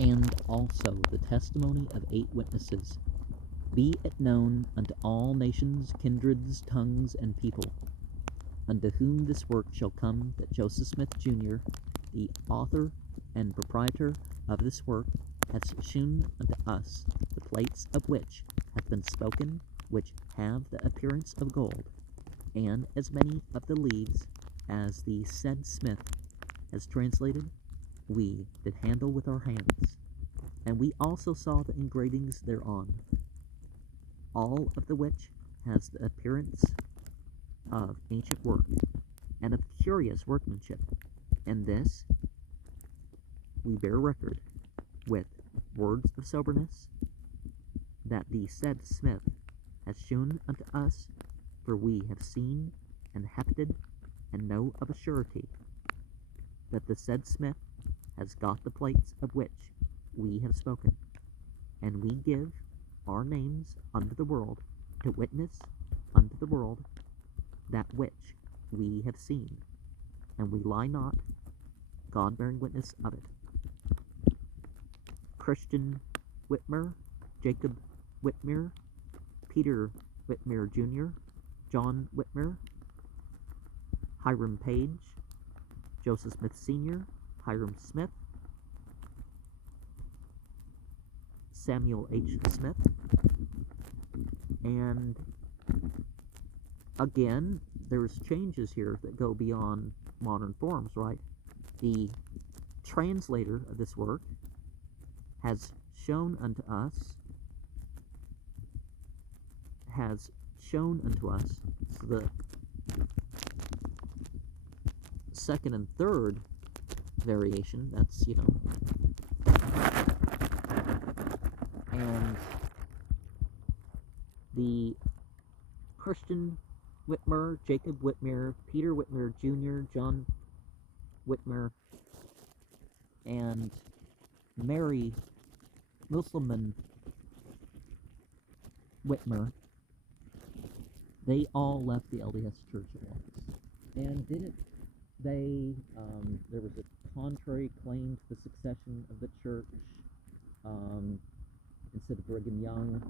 And also the testimony of 8 witnesses. Be it known unto all nations, kindreds, tongues, and people, unto whom this work shall come, that Joseph Smith, Jr., the author and proprietor of this work, hath shewn unto us the plates of which hath been spoken, which have the appearance of gold, and as many of the leaves as the said Smith has translated, we did handle with our hands, and we also saw the engravings thereon, all of the which has the appearance of ancient work, and of curious workmanship, and this we bear record with words of soberness, that the said Smith has shewn unto us, for we have seen and hefted, and know of a surety, that the said Smith has got the plates of which we have spoken, and we give our names unto the world, to witness unto the world that which we have seen, and we lie not, God bearing witness of it. Christian Whitmer, Jacob Whitmer, Peter Whitmer Jr., John Whitmer, Hiram Page, Joseph Smith Sr., Hiram Smith, Samuel H. Smith, and again, there's changes here that go beyond modern forms, right? The translator of this work has shown unto us, so the second and third variation, that's, and the Christian Whitmer, Jacob Whitmer, Peter Whitmer Jr., John Whitmer, and Mary Musselman Whitmer, they all left the LDS Church at once. And didn't they, there was a contrary claim to the succession of the church, instead of Brigham Young,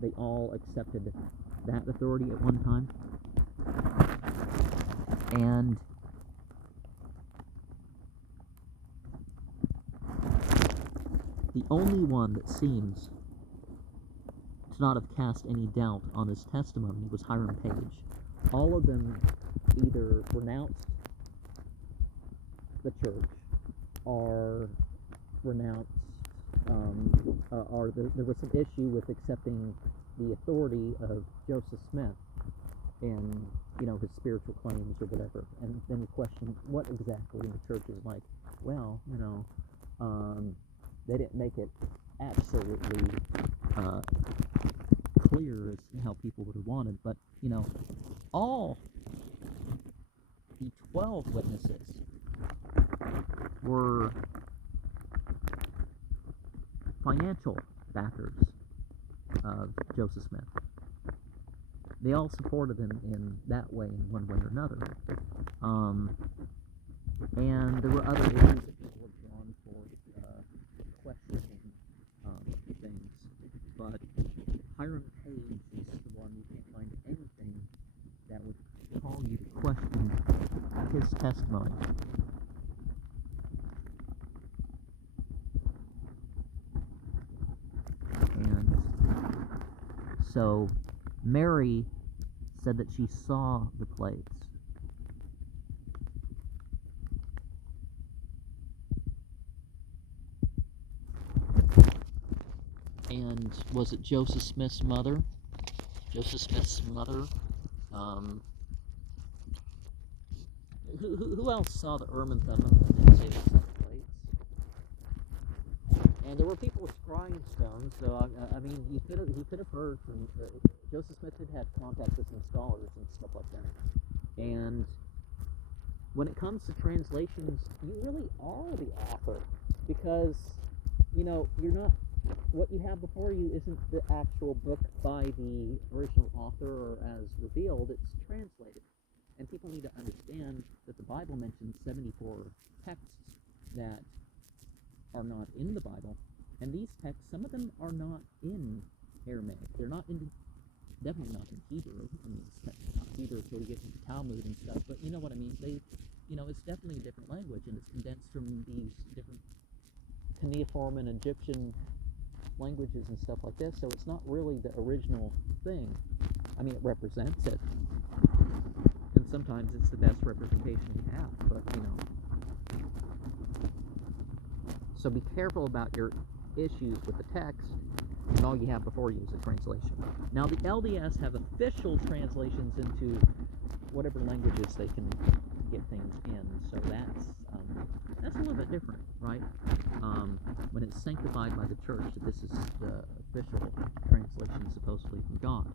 they all accepted that authority at one time. And the only one that seems to not have cast any doubt on his testimony was Hiram Page. All of them either renounced the church or renounced, there was an issue with accepting the authority of Joseph Smith in, his spiritual claims or whatever. And then you question what exactly the church is like. Well, they didn't make it absolutely clear as how people would have wanted, but all the 12 witnesses were financial backers of Joseph Smith. They all supported him in that way, in one way or another. And there were other issues that people were drawn for questioning things, but Hiram Page is the one you can't find anything that would call you to question his testimony. And so Mary said that she saw the plates. And was it Joseph Smith's mother? Joseph Smith's mother. Who else saw the Ermine Thummim and didn't say they saw the plates? And there were people scrying stones, so I mean, he could have heard from Joseph Smith had contact with some scholars and stuff like that. And when it comes to translations, you really are the author, because you're not. What you have before you isn't the actual book by the original author or as revealed, it's translated. And people need to understand that the Bible mentions 74 texts that are not in the Bible, and these texts, some of them are not in Aramaic. They're not in, definitely not in Hebrew. I mean, it's not Hebrew until we get into Talmud and stuff, but you know what I mean. It's definitely a different language, and it's condensed from these different cuneiform and Egyptian languages and stuff like this, so it's not really the original thing. I mean, it represents it, and sometimes it's the best representation you have, but so be careful about your issues with the text, and all you have before you is a translation. Now, the LDS have official translations into whatever languages they can get things in, so that's a little bit different, right? When it's sanctified by the church, that this is the official translation supposedly from God.